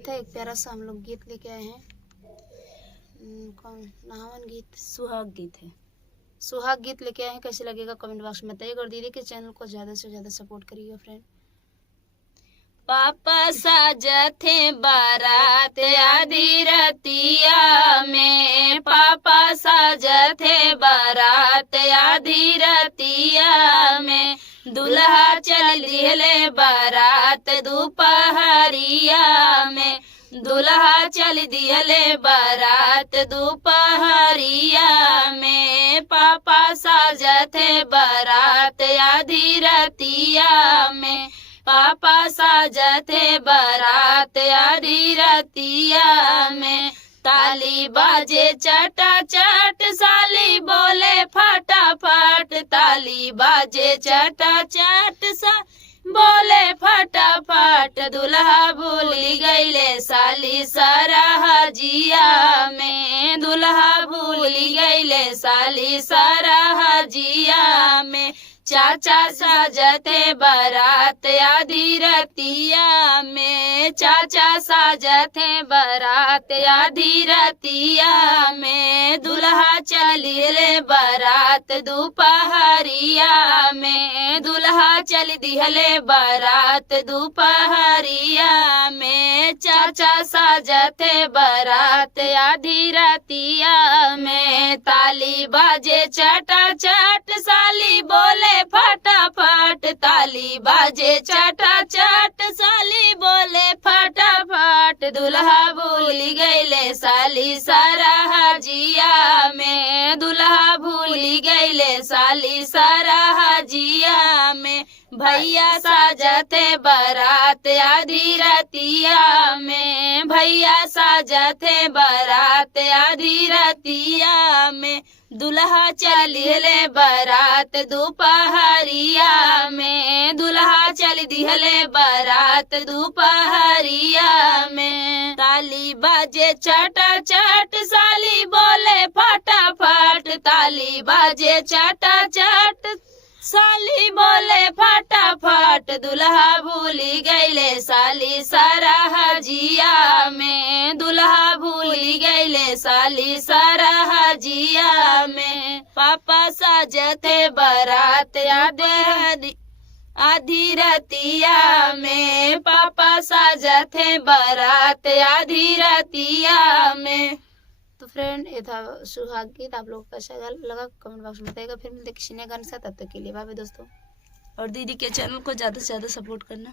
बारात है, एक प्यारा सा हम लोग गीत लेके आए हैं। कौन नहावन गीत, सुहाग गीत है, सुहाग गीत लेके आए हैं। कैसे लगेगा कमेंट बॉक्स में बताइएगा और दीदी के चैनल को ज़्यादा से ज़्यादा सपोर्ट करिएगा फ्रेंड। पापा साजथे बारात आधी रतिया में, पापा साजथे बारात आधी रतिया में, दुल्हा चल दिहले बारात दोपहरिया में, दुल्हा चल दिहले बारात दोपहरिया में, पापा साजथे बारात आधी रतिया में, पापा साजथे बारात आधी रतिया में, ताली बाजे चटाचट साली बोले फटाफट, ताली बाजे चटाचट सा बोले फटाफट, दुल्हा भूली गईले साली सरहजिया में, दुल्हा भूली गईले साली सरहजिया में, चाचा साजथे बारात आधी रतिया में, चाचा साजथे बारात आधी रतिया में, दुल्हा चलिले बारात दोपहरिया में, दुल्हा चल दिहले बारात दोपहरिया में, चाचा साजथे बारात आधी रतिया में, ताली बाजे चटाचट साली बोले फटाफट, ताली बाजे चटाचट साली बोले फटाफट, दुल्हा भूली गईले साली सरहजिया में, दुल्हा भूली गईले साली सरहजिया में, भैया साजथे बारात आधी रतिया में, भैया साजथे बारात आधी रतिया में, दुल्हा चलिले बारात दोपहरिया में, दुल्हा चल दिहले बारात दोपहरिया में, ताली बाजे चटाचट साली बोले फटाफट, ताली बाजे चटाचट साली बोले फटाफट, दुल्हा भूली गईले साली सरहजिया में, दुल्हा भूली गईले साली सरहजिया में, पापा साजथे बारात आधी रतिया में, पापा साजथे बारात आधी रतिया में। तो फ्रेंड ये था सुहाग गीत। आप लोगों को कैसा लगा कमेंट बॉक्स में बताइएगा। फिर मिलते किसी नए गाने के साथ, तब तक के लिए बाय बाय दोस्तों। और दीदी के चैनल को ज़्यादा से ज़्यादा सपोर्ट करना।